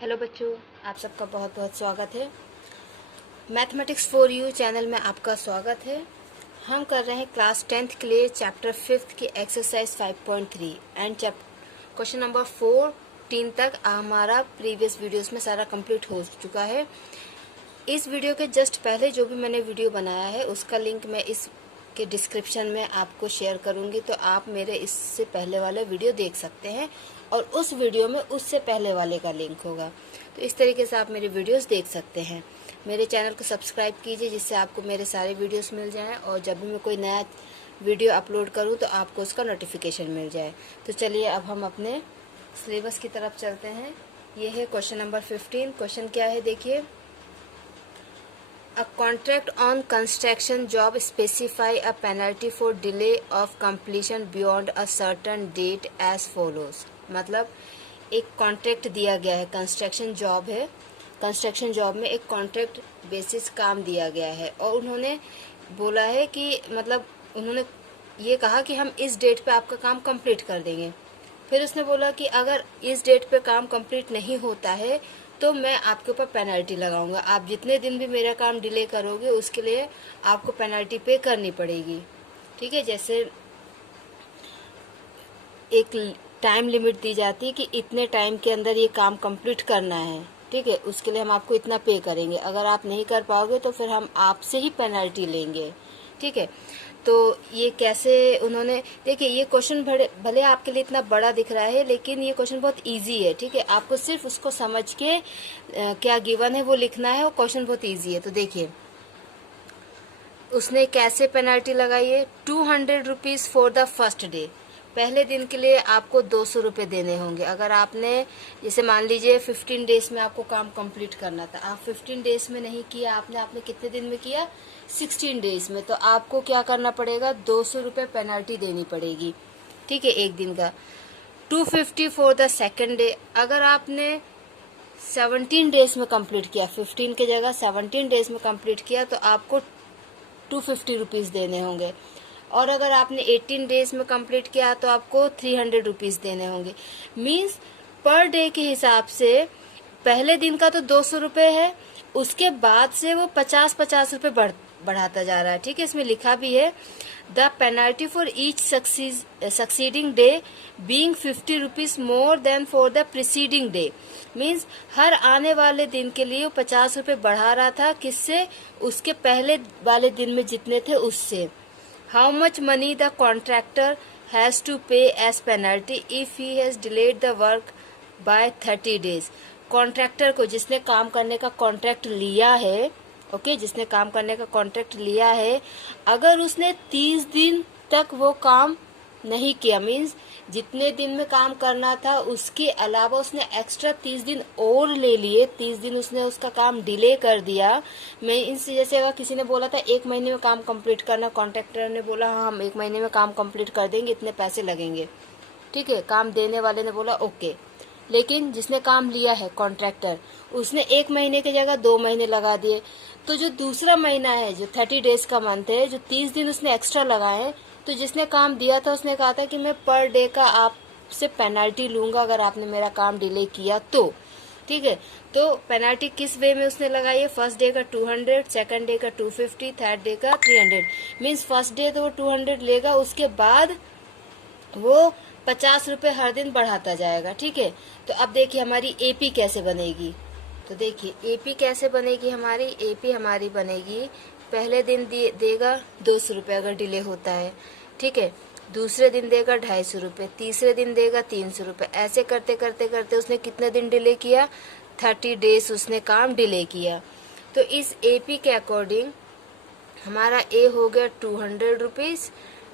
Hello बच्चों, आप सबका बहुत बहुत स्वागत है। मैथमेटिक्स फॉर यू चैनल में आपका स्वागत है। हम कर रहे हैं क्लास 10th के लिए चैप्टर 5 की एक्सरसाइज 5.3 एंड क्वेश्चन नंबर 14 तक हमारा प्रीवियस वीडियोस में सारा कंप्लीट हो चुका है। इस वीडियो के जस्ट पहले जो भी मैंने वीडियो बनाया है उसका लिंक मैं इस के डिस्क्रिप्शन में आपको शेयर करूंगी, तो आप मेरे इससे पहले वाले वीडियो देख सकते हैं और उस वीडियो में उससे पहले वाले का लिंक होगा। तो इस तरीके से आप मेरे वीडियोस देख सकते हैं। मेरे चैनल को सब्सक्राइब कीजिए जिससे आपको मेरे सारे वीडियोस मिल जाएं और जब भी मैं कोई नया वीडियो अपलोड करूं तो आपको उसका नोटिफिकेशन मिल जाए। तो चलिए अब हम अपने सिलेबस की तरफ चलते हैं। ये है क्वेश्चन नंबर 15। क्वेश्चन क्या है देखिए। A contract on construction job specify a penalty for delay of completion beyond a certain date as follows। मतलब एक कॉन्ट्रैक्ट दिया गया है, कंस्ट्रक्शन जॉब है, कंस्ट्रक्शन जॉब में एक कॉन्ट्रैक्ट बेसिस काम दिया गया है और उन्होंने बोला है कि मतलब उन्होंने ये कहा कि हम इस डेट पे आपका काम कंप्लीट कर देंगे। फिर उसने बोला कि अगर इस डेट पे काम कंप्लीट नहीं होता है तो मैं आपके ऊपर पेनल्टी लगाऊंगा। आप जितने दिन भी मेरा काम डिले करोगे उसके लिए आपको पेनल्टी पे करनी पड़ेगी। ठीक है, जैसे एक टाइम लिमिट दी जाती है कि इतने टाइम के अंदर ये काम कंप्लीट करना है। ठीक है, उसके लिए हम आपको इतना पे करेंगे। अगर आप नहीं कर पाओगे तो फिर हम आपसे ही पेनल्टी लेंगे। ठीक है, तो ये कैसे उन्होंने, देखिए ये क्वेश्चन भले आपके लिए इतना बड़ा दिख रहा है लेकिन ये क्वेश्चन बहुत इजी है। ठीक है, आपको सिर्फ उसको समझ के क्या गिवन है वो लिखना है और क्वेश्चन बहुत इजी है। तो देखिए उसने कैसे पेनल्टी लगाई है। 200 rupees for the first day. पहले दिन के लिए आपको 200 रुपये देने होंगे। अगर आपने जैसे मान लीजिए 15 डेज में आपको काम कंप्लीट करना था, आप 15 डेज में नहीं किया, आपने कितने दिन में किया, 16 डेज में, तो आपको क्या करना पड़ेगा, 200 रुपये पेनल्टी देनी पड़ेगी। ठीक है, एक दिन का। 250 फॉर द सेकेंड डे। अगर आपने 17 डेज में कंप्लीट किया, 15 की जगह 17 डेज में कंप्लीट किया तो आपको 250 रुपीज़ देने होंगे। और अगर आपने 18 डेज में कंप्लीट किया तो आपको 300 रुपीज़ देने होंगे। मीन्स पर डे के हिसाब से पहले दिन का तो 200 रुपये है, उसके बाद से वो 50-50 रुपये बढ़ाता जा रहा है। ठीक है, इसमें लिखा भी है the penalty for each succeeding day being 50 rupees more than for the preceding day. Means हर आने वाले दिन के लिए 50 रुपये बढ़ा रहा था, किससे, उसके पहले वाले दिन में जितने थे उससे। How much money the contractor has to pay as penalty if he has delayed the work by 30 days. Contractor को, जिसने काम करने का कॉन्ट्रैक्ट लिया है, जिसने काम करने का कॉन्ट्रैक्ट लिया है, अगर उसने 30 दिन तक वो काम नहीं किया, मीन्स जितने दिन में काम करना था उसके अलावा उसने एक्स्ट्रा 30 दिन और ले लिए, 30 दिन उसने उसका काम डिले कर दिया। मीन्स जैसे अगर किसी ने बोला था 1 महीने में काम कंप्लीट करना, कॉन्ट्रैक्टर ने बोला हाँ हम 1 महीने में काम कंप्लीट कर देंगे, इतने पैसे लगेंगे। ठीक है, काम देने वाले ने बोला ओके, लेकिन जिसने काम लिया है कॉन्ट्रैक्टर, उसने 1 महीने की जगह 2 महीने लगा दिए। तो जो दूसरा महीना है, जो 30 डेज का मंथ है, जो 30 दिन उसने एक्स्ट्रा लगाए, तो जिसने काम दिया था उसने कहा था कि मैं पर डे का आपसे पेनल्टी लूंगा अगर आपने मेरा काम डिले किया तो। ठीक है, तो पेनल्टी किस वे में उसने लगाई है, फर्स्ट डे का 200, सेकंड डे का 250, थर्ड डे का 300। मीन्स फर्स्ट डे तो वो 200 लेगा, उसके बाद वो 50 रुपये हर दिन बढ़ाता जाएगा। ठीक है, तो अब देखिए हमारी एपी कैसे बनेगी। तो देखिए एपी कैसे बनेगी, हमारी एपी हमारी बनेगी, पहले दिन देगा 200 रुपये अगर डिले होता है। ठीक है, दूसरे दिन देगा 250 रुपये, तीसरे दिन देगा 300 रुपये। ऐसे करते करते करते उसने कितने दिन डिले किया, 30 डेज उसने काम डिले किया। तो इस एपी के अकॉर्डिंग हमारा ए हो गया 200 रुपीज़,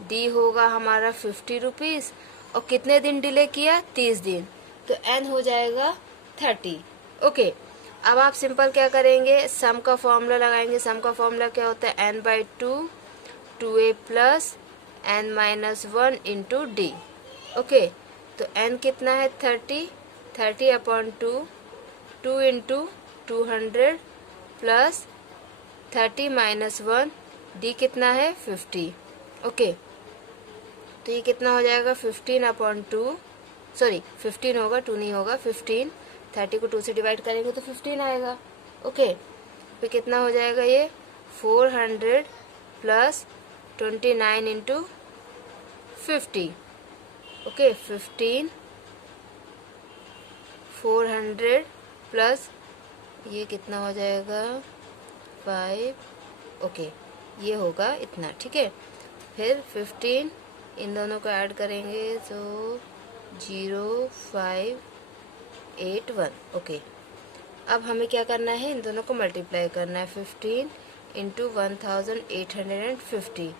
डी होगा हमारा 50 रुपीज़, और कितने दिन डिले किया, 30 दिन, तो एन हो जाएगा 30। ओके, अब आप सिंपल क्या करेंगे, सम का फॉर्मूला लगाएंगे। सम का फॉर्मूला क्या होता है, n/2 2a plus n-1 into D. Okay, तो n कितना है 30/2, 2 इंटू 200 प्लस 30-1, डी कितना है 50। ओके, तो ये कितना हो जाएगा 15/2, सॉरी 15 होगा, 2 नहीं होगा, 15 30 को 2 से डिवाइड करेंगे तो 15 आएगा। ओके, फिर कितना हो जाएगा ये 400 प्लस 29 इंटू 50। ओके, 15 400 प्लस ये कितना हो जाएगा 5। ओके, ये होगा इतना। ठीक है, फिर 15 इन दोनों को ऐड करेंगे तो 0581। ओके, अब हमें क्या करना है, इन दोनों को मल्टीप्लाई करना है। 15 इंटू 1850,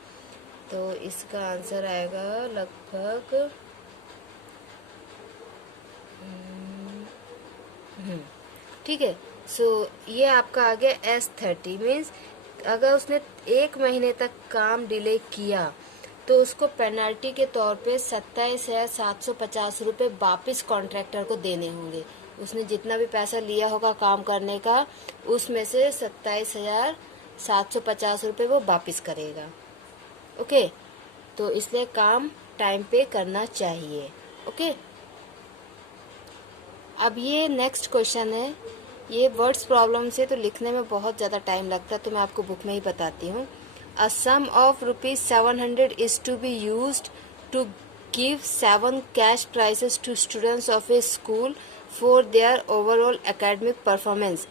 तो इसका आंसर आएगा लगभग ठीक है। सो ये आपका आ गया S30। मीन्स अगर उसने 1 महीने तक काम डिले किया तो उसको पेनल्टी के तौर पे 27,750 रुपये वापिस कॉन्ट्रैक्टर को देने होंगे। उसने जितना भी पैसा लिया होगा काम करने का, उसमें से 27,750 रुपये वो वापिस करेगा। ओके, तो इसलिए काम टाइम पे करना चाहिए। ओके, अब ये नेक्स्ट क्वेश्चन है। ये वर्ड्स प्रॉब्लम से तो लिखने में बहुत ज़्यादा टाइम लगता है, तो मैं आपको बुक में ही बताती हूँ। A sum of ₹700 is to be used to give 7 cash prizes to students of a school for their overall academic performance.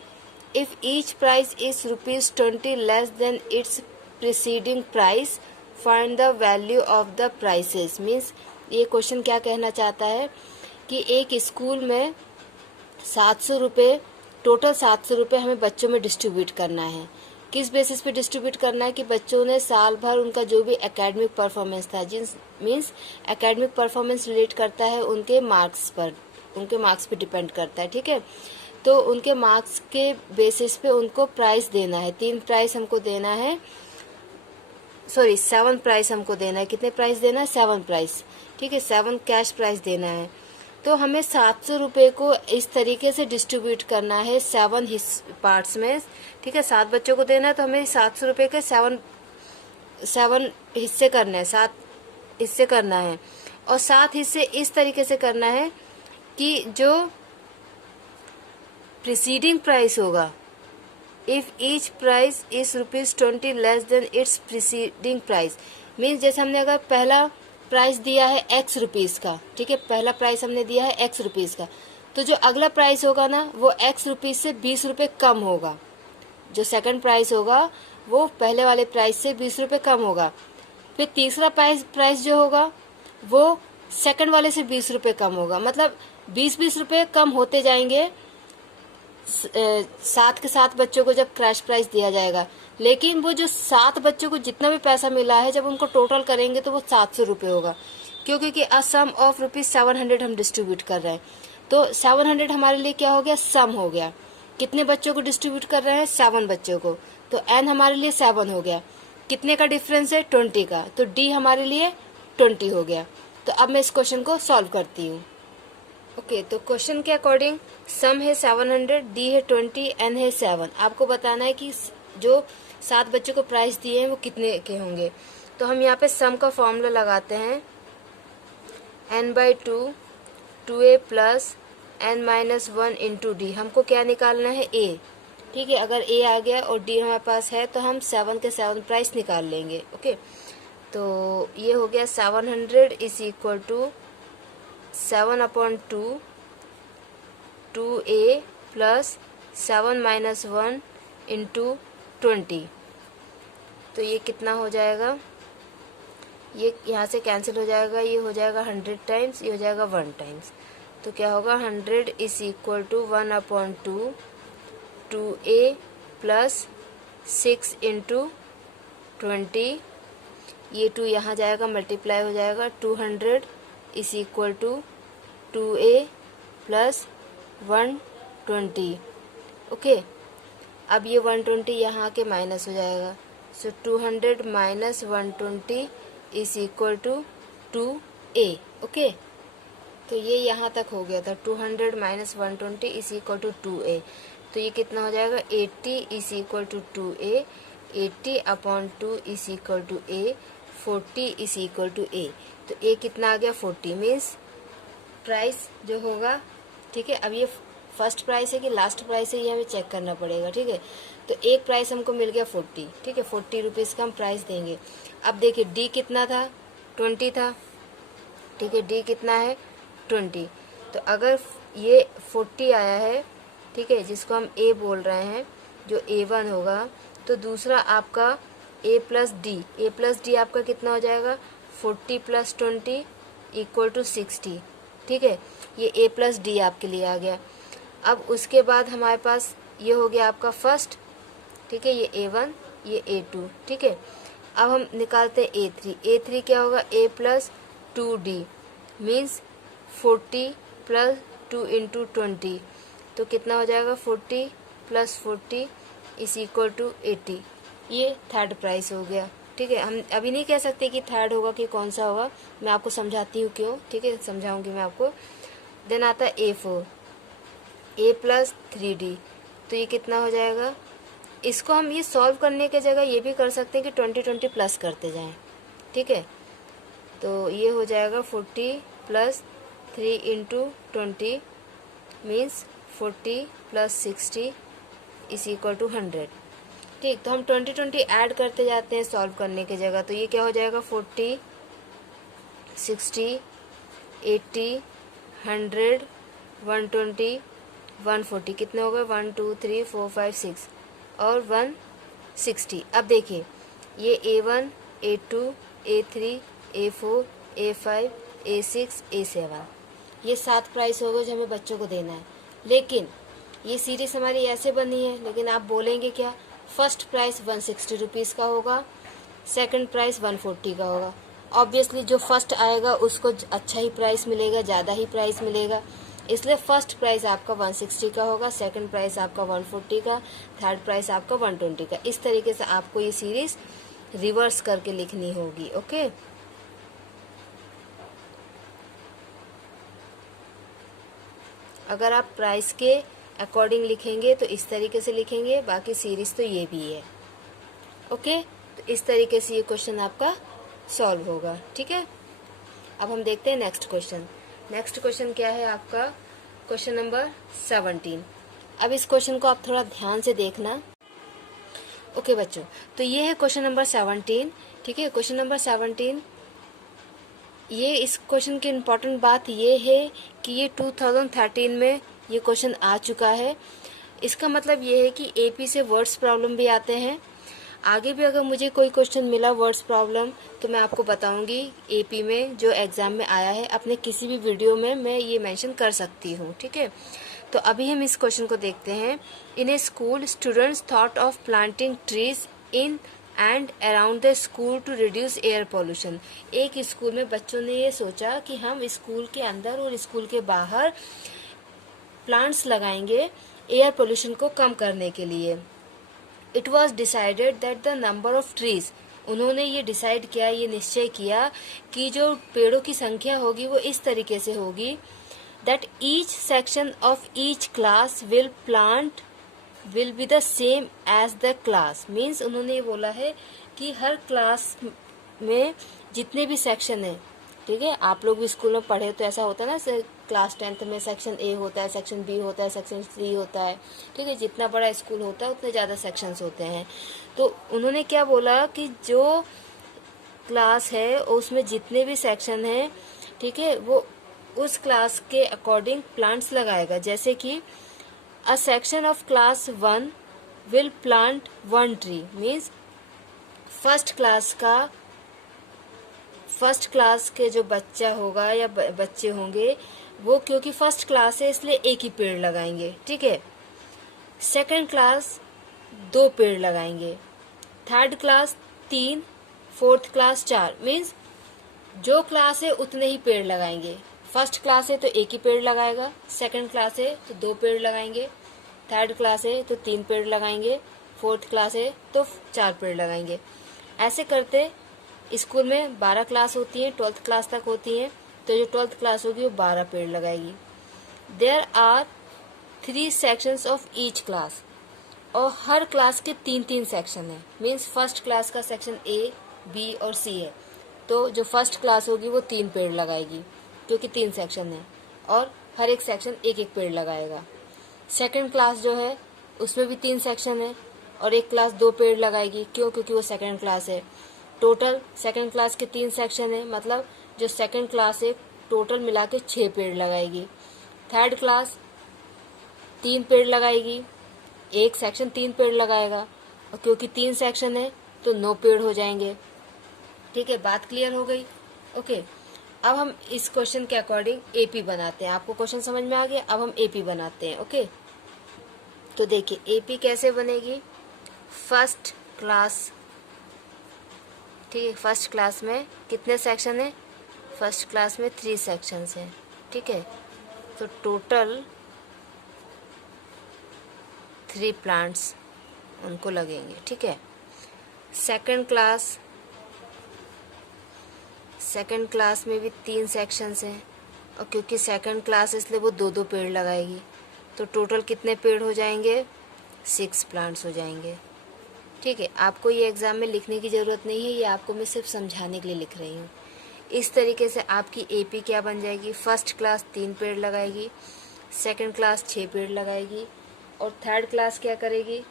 If each prize is ₹20 less than its preceding price, find the value of the prizes. Means ये question क्या कहना चाहता है कि एक school में 700 रुपये, total 700 रुपये हमें बच्चों में डिस्ट्रीब्यूट करना है। किस बेसिस पे डिस्ट्रीब्यूट करना है कि बच्चों ने साल भर उनका जो भी एकेडमिक परफॉर्मेंस था, जिस मीन्स एकेडमिक परफॉर्मेंस रिलेट करता है उनके मार्क्स पर, उनके मार्क्स पे डिपेंड करता है। ठीक है, तो उनके मार्क्स के बेसिस पे उनको प्राइस देना है। 3 प्राइस हमको देना है, 7 प्राइस हमको देना है। कितने प्राइस देना है? 7 प्राइस। ठीक है, 7 कैश प्राइस देना है। तो हमें 700 रुपये को इस तरीके से डिस्ट्रीब्यूट करना है 7 पार्ट्स में। ठीक है, 7 बच्चों को देना है, तो हमें 700 रुपये के 7 हिस्से करने हैं, 7 हिस्से करना है। और 7 हिस्से इस तरीके से करना है कि जो प्रीसीडिंग प्राइस होगा, if each price is ₹20 less than it's preceding price. Means जैसे हमने अगर पहला प्राइस दिया है X रुपीज़ का, ठीक है, पहला प्राइस हमने दिया है X रुपीज़ का, तो जो अगला प्राइस होगा ना वो X रुपीज़ से 20 रुपये कम होगा। जो सेकंड प्राइस होगा वो पहले वाले प्राइस से 20 रुपये कम होगा। फिर तीसरा प्राइस जो होगा वो सेकंड वाले से 20 रुपये कम होगा। मतलब 20-20 रुपये कम होते जाएंगे 7 के 7 बच्चों को जब क्रैश प्राइस दिया जाएगा। लेकिन वो जो 7 बच्चों को जितना भी पैसा मिला है जब उनको टोटल करेंगे तो वो 700 रुपये होगा, क्योंकि अ सम ऑफ ₹700 हम डिस्ट्रीब्यूट कर रहे हैं। तो 700 हमारे लिए क्या हो गया? सम हो गया। कितने बच्चों को डिस्ट्रीब्यूट कर रहे हैं? 7 बच्चों को। तो n हमारे लिए 7 हो गया। कितने का डिफरेंस है? 20 का। तो d हमारे लिए 20 हो गया। तो अब मैं इस क्वेश्चन को सॉल्व करती हूँ। ओके, तो क्वेश्चन के अकॉर्डिंग सम है 700, d है 20, n है 7। आपको बताना है कि जो 7 बच्चों को प्राइस दिए हैं वो कितने के होंगे। तो हम यहाँ पे सम का फॉर्मूला लगाते हैं, n/2 2a plus n-1 into D. हमको क्या निकालना है? a। ठीक है, अगर a आ गया और d हमारे पास है तो हम 7 के 7 प्राइस निकाल लेंगे। ओके, तो ये हो गया 700 is equal to 7/2 2a plus 7-1 into 20। तो ये कितना हो जाएगा? ये यहाँ से कैंसिल हो जाएगा, ये हो जाएगा 100 टाइम्स, ये हो जाएगा 1 टाइम्स। तो क्या होगा? 100 is equal to 1/2 2a plus 6 into 20। ये 2 यहाँ जाएगा, मल्टीप्लाई हो जाएगा। 200 is equal to 2a plus 120। Okay, अब ये 120 यहाँ के माइनस हो जाएगा। So 200 minus 120 is equal to 2a। Okay, तो ये यहाँ तक हो गया था। 200 minus 120 is equal to 2a। तो ये कितना हो जाएगा? 80 is equal to 2a। 80/2 is equal to a। 40 is equal to a। तो a कितना आ गया? 40। मीन्स प्राइस जो होगा, ठीक है, अब ये फर्स्ट प्राइस है कि लास्ट प्राइस है ये हमें चेक करना पड़ेगा, ठीक है। तो एक प्राइस हमको मिल गया 40, ठीक है, 40 रुपीज़ का हम प्राइस देंगे। अब देखिए डी कितना था, 20 था, ठीक है, डी कितना है 20। तो अगर ये 40 आया है, ठीक है, जिसको हम ए बोल रहे हैं, जो A1 होगा, तो दूसरा आपका ए प्लस डी आपका कितना हो जाएगा 40 + 20 = 60, ठीक है। ये ए प्लस डी आपके लिए आ गया। अब उसके बाद हमारे पास ये हो गया आपका फर्स्ट, ठीक है, ये A1 ये A2, ठीक है। अब हम निकालते हैं A3 क्या होगा A + 2D मीन्स 40 + 2 × 20, तो कितना हो जाएगा 40 + 40 = 80। ये थर्ड प्राइस हो गया, ठीक है। हम अभी नहीं कह सकते कि थर्ड होगा कि कौन सा होगा, मैं आपको समझाती हूँ क्यों, ठीक है, समझाऊंगी मैं आपको। देन आता है A4 A + 3D, तो ये कितना हो जाएगा। इसको हम ये सॉल्व करने के जगह ये भी कर सकते हैं कि 20 प्लस करते जाएं, ठीक है। तो ये हो जाएगा 40 + 3 × 20 मीन्स 40 + 60 = 100, ठीक। तो हम 20 ऐड करते जाते हैं सॉल्व करने की जगह, तो ये क्या हो जाएगा 40 60 80 100 120 140, कितने हो गए 1 2 3 4 5 6 और 160। अब देखिए ये A1 A2 A3 A4 A5 A6 A7, ये 7 प्राइस हो गए जो हमें बच्चों को देना है। लेकिन ये सीरीज हमारी ऐसे बनी है, लेकिन आप बोलेंगे क्या, फर्स्ट प्राइस 160 रुपीज़ का होगा, सेकंड प्राइस 140 का होगा। ऑब्वियसली जो फर्स्ट आएगा उसको अच्छा ही प्राइस मिलेगा, ज़्यादा ही प्राइस मिलेगा, इसलिए फर्स्ट प्राइस आपका 160 का होगा, सेकंड प्राइस आपका 140 का, थर्ड प्राइस आपका 120 का। इस तरीके से आपको ये सीरीज रिवर्स करके लिखनी होगी, ओके। अगर आप प्राइस के अकॉर्डिंग लिखेंगे तो इस तरीके से लिखेंगे, बाकी सीरीज तो ये भी है, ओके। तो इस तरीके से ये क्वेश्चन आपका सॉल्व होगा, ठीक है। अब हम देखते हैं नेक्स्ट क्वेश्चन। नेक्स्ट क्वेश्चन क्या है आपका, क्वेश्चन नंबर 17। अब इस क्वेश्चन को आप थोड़ा ध्यान से देखना, ओके बच्चों। तो ये है क्वेश्चन नंबर 17, ठीक है। क्वेश्चन नंबर 17, ये इस क्वेश्चन की इम्पोर्टेंट बात ये है कि ये 2013 में ये क्वेश्चन आ चुका है। इसका मतलब ये है कि AP से वर्ड्स प्रॉब्लम भी आते हैं। आगे भी अगर मुझे कोई क्वेश्चन मिला वर्ड्स प्रॉब्लम तो मैं आपको बताऊंगी, AP में जो एग्ज़ाम में आया है अपने किसी भी वीडियो में मैं ये मेंशन कर सकती हूँ, ठीक है। तो अभी हम इस क्वेश्चन को देखते हैं। In a school students thought of planting trees in and around the school to reduce air pollution. एक स्कूल में बच्चों ने ये सोचा कि हम स्कूल के अंदर और स्कूल के बाहर प्लांट्स लगाएंगे एयर पोल्यूशन को कम करने के लिए। It was decided that the number of trees, उन्होंने ये डिसाइड किया, ये निश्चय किया कि जो पेड़ों की संख्या होगी वो इस तरीके से होगी, that each section of each class will plant will be the same as the class. Means उन्होंने ये बोला है कि हर क्लास में जितने भी सेक्शन है, ठीक है, आप लोग भी स्कूल में पढ़े तो ऐसा होता है ना, क्लास 10th में सेक्शन A होता है, सेक्शन B होता है, सेक्शन C होता है, ठीक है। जितना बड़ा स्कूल होता है उतने ज़्यादा सेक्शंस होते हैं। तो उन्होंने क्या बोला कि जो क्लास है उसमें जितने भी सेक्शन हैं, ठीक है, वो उस क्लास के अकॉर्डिंग प्लांट्स लगाएगा। जैसे कि a section of class 1 will plant 1 tree, means first class के जो बच्चा होगा या बच्चे होंगे वो क्योंकि फर्स्ट क्लास है इसलिए एक ही पेड़ लगाएंगे, ठीक है। सेकंड क्लास 2 पेड़ लगाएंगे, third class 3, fourth class 4, means जो क्लास है उतने ही पेड़ लगाएंगे। फर्स्ट क्लास है तो एक ही पेड़ लगाएगा, सेकंड क्लास है तो 2 पेड़ लगाएंगे, थर्ड क्लास है तो 3 पेड़ लगाएंगे, फोर्थ क्लास है तो 4 पेड़ लगाएंगे। ऐसे करते स्कूल में 12 क्लास होती हैं, 12th क्लास तक होती हैं, तो जो 12th क्लास होगी वो 12 पेड़ लगाएगी। There are 3 sections of each class, और हर क्लास के 3-3 सेक्शन है। मीन्स फर्स्ट क्लास का सेक्शन A, B और C है, तो जो फर्स्ट क्लास होगी वो 3 पेड़ लगाएगी क्योंकि 3 सेक्शन है, और हर एक सेक्शन एक एक पेड़ लगाएगा। सेकंड क्लास जो है उसमें भी 3 सेक्शन है और एक क्लास 2 पीरियड लगाएगी। क्यों? क्योंकि वो सेकंड क्लास है। टोटल सेकंड क्लास के 3 सेक्शन है, मतलब जो सेकंड क्लास है टोटल मिला के 6 पीरियड लगाएगी। थर्ड क्लास 3 पीरियड लगाएगी, एक सेक्शन 3 पीरियड लगाएगा और क्योंकि 3 सेक्शन है तो 9 पीरियड हो जाएंगे। ठीक है, बात क्लियर हो गई? ओके, अब हम इस क्वेश्चन के अकॉर्डिंग एपी बनाते हैं। आपको क्वेश्चन समझ में आ गया? अब हम एपी बनाते हैं। ओके, तो देखिए एपी कैसे बनेगी। फर्स्ट क्लास, ठीक है, फर्स्ट क्लास में कितने सेक्शन है? फर्स्ट क्लास में 3 सेक्शंस हैं। ठीक है, तो टोटल 3 प्लांट्स उनको लगेंगे। ठीक है, सेकंड क्लास में भी 3 सेक्शंस हैं और क्योंकि सेकंड क्लास इसलिए वो 2-2 पेड़ लगाएगी, तो टोटल कितने पेड़ हो जाएंगे? 6 प्लांट्स हो जाएंगे। ठीक है, आपको ये एग्ज़ाम में लिखने की ज़रूरत नहीं है, ये आपको मैं सिर्फ समझाने के लिए लिख रही हूँ। इस तरीके से आपकी एपी क्या बन जाएगी। फर्स्ट क्लास 3 पेड़ लगाएगी, सेकंड क्लास 6 पेड़ लगाएगी और थर्ड क्लास क्या करेगी?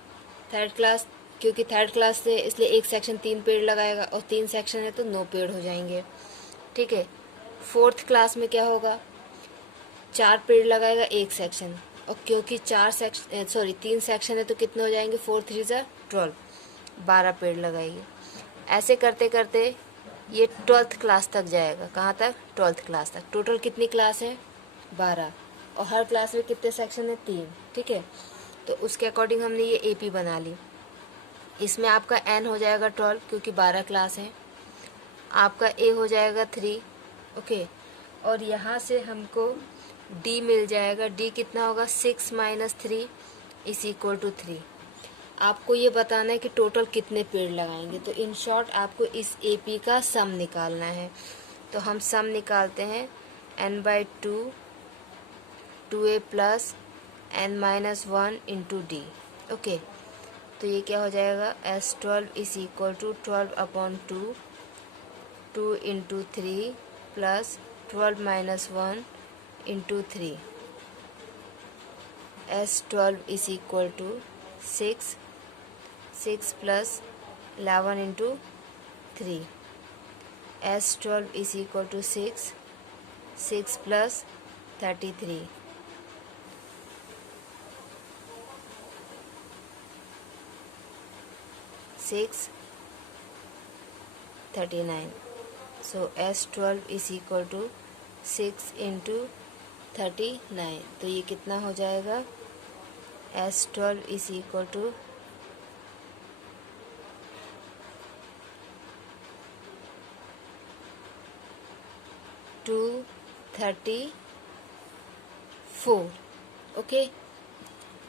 थर्ड क्लास, क्योंकि थर्ड क्लास से इसलिए एक सेक्शन 3 पेड़ लगाएगा और 3 सेक्शन है तो 9 पेड़ हो जाएंगे। ठीक है, फोर्थ क्लास में क्या होगा? 4 पेड़ लगाएगा एक सेक्शन और क्योंकि 3 सेक्शन है तो कितने हो जाएंगे? 4 3 ज़ा 12, 12 पेड़ लगाएगी। ऐसे करते करते ये 12th क्लास तक जाएगा। कहाँ तक? 12th क्लास तक। टोटल कितनी क्लास है? 12 और हर क्लास में कितने सेक्शन है? 3। ठीक है, तो उसके अकॉर्डिंग हमने ये एपी बना ली। इसमें आपका एन हो जाएगा 12 क्योंकि 12 क्लास है, आपका ए हो जाएगा 3। ओके, और यहाँ से हमको डी मिल जाएगा। डी कितना होगा? 6 - 3 = 3। आपको ये बताना है कि टोटल कितने पेड़ लगाएंगे। तो इन शॉर्ट आपको इस एपी का सम निकालना है। तो हम सम निकालते हैं n/2 2a + n-1 × d। Okay, तो ये क्या हो जाएगा? S12 = 12/2 2 × 3 + 12 - 1 × 3। S12 = 6 6 + 11 × 3। S12 = 6 6 + 33। Six 39। So S12 = 6 × 39। तो ये कितना हो जाएगा? S12 = 234। ओके,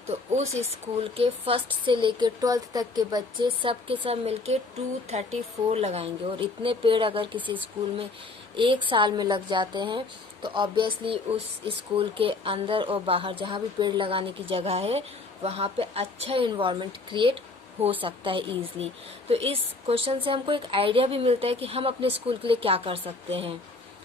तो उस स्कूल के फर्स्ट से लेकर 12th तक के बच्चे सब के सब मिलके 234 लगाएंगे। और इतने पेड़ अगर किसी स्कूल में एक साल में लग जाते हैं तो ऑब्वियसली उस स्कूल के अंदर और बाहर जहाँ भी पेड़ लगाने की जगह है वहाँ पे अच्छा इन्वायरमेंट क्रिएट हो सकता है ईजिली। तो इस क्वेश्चन से हमको एक आइडिया भी मिलता है कि हम अपने स्कूल के लिए क्या कर सकते हैं।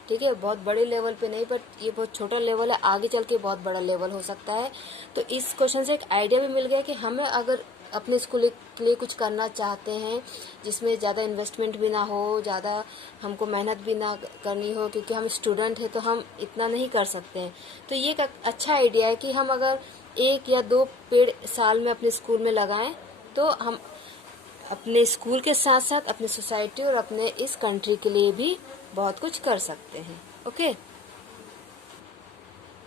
ठीक है, बहुत बड़े लेवल पे नहीं, बट ये बहुत छोटा लेवल है, आगे चल के बहुत बड़ा लेवल हो सकता है। तो इस क्वेश्चन से एक आइडिया भी मिल गया कि हमें अगर अपने स्कूल के लिए कुछ करना चाहते हैं जिसमें ज़्यादा इन्वेस्टमेंट भी ना हो, ज़्यादा हमको मेहनत भी ना करनी हो, क्योंकि हम स्टूडेंट हैं तो हम इतना नहीं कर सकते हैं। तो ये एक अच्छा आइडिया है कि हम अगर 1 या 2 पेड़ साल में अपने स्कूल में लगाएं तो हम अपने स्कूल के साथ साथ अपनी सोसाइटी और अपने इस कंट्री के लिए भी बहुत कुछ कर सकते हैं। ओके,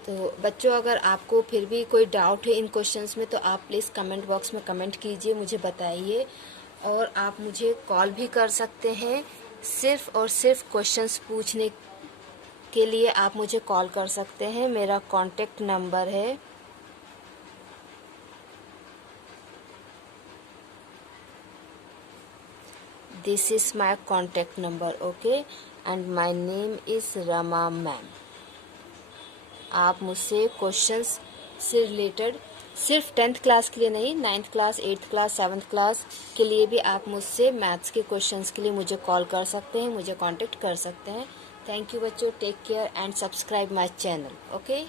तो बच्चों अगर आपको फिर भी कोई डाउट है इन क्वेश्चंस में तो आप प्लीज़ कमेंट बॉक्स में कमेंट कीजिए, मुझे बताइए। और आप मुझे कॉल भी कर सकते हैं। सिर्फ और सिर्फ क्वेश्चंस पूछने के लिए आप मुझे कॉल कर सकते हैं। मेरा कॉन्टेक्ट नंबर है This is my contact number, okay, and my name is Rama ma'am. आप मुझसे क्वेश्चंस से रिलेटेड सिर्फ 10th क्लास के लिए नहीं, 9th class, 8th class, 7th class के लिए भी आप मुझसे मैथ्स के क्वेश्चंस के लिए मुझे कॉल कर सकते हैं, मुझे कांटेक्ट कर सकते हैं। थैंक यू बच्चों, take care and subscribe my channel. Okay.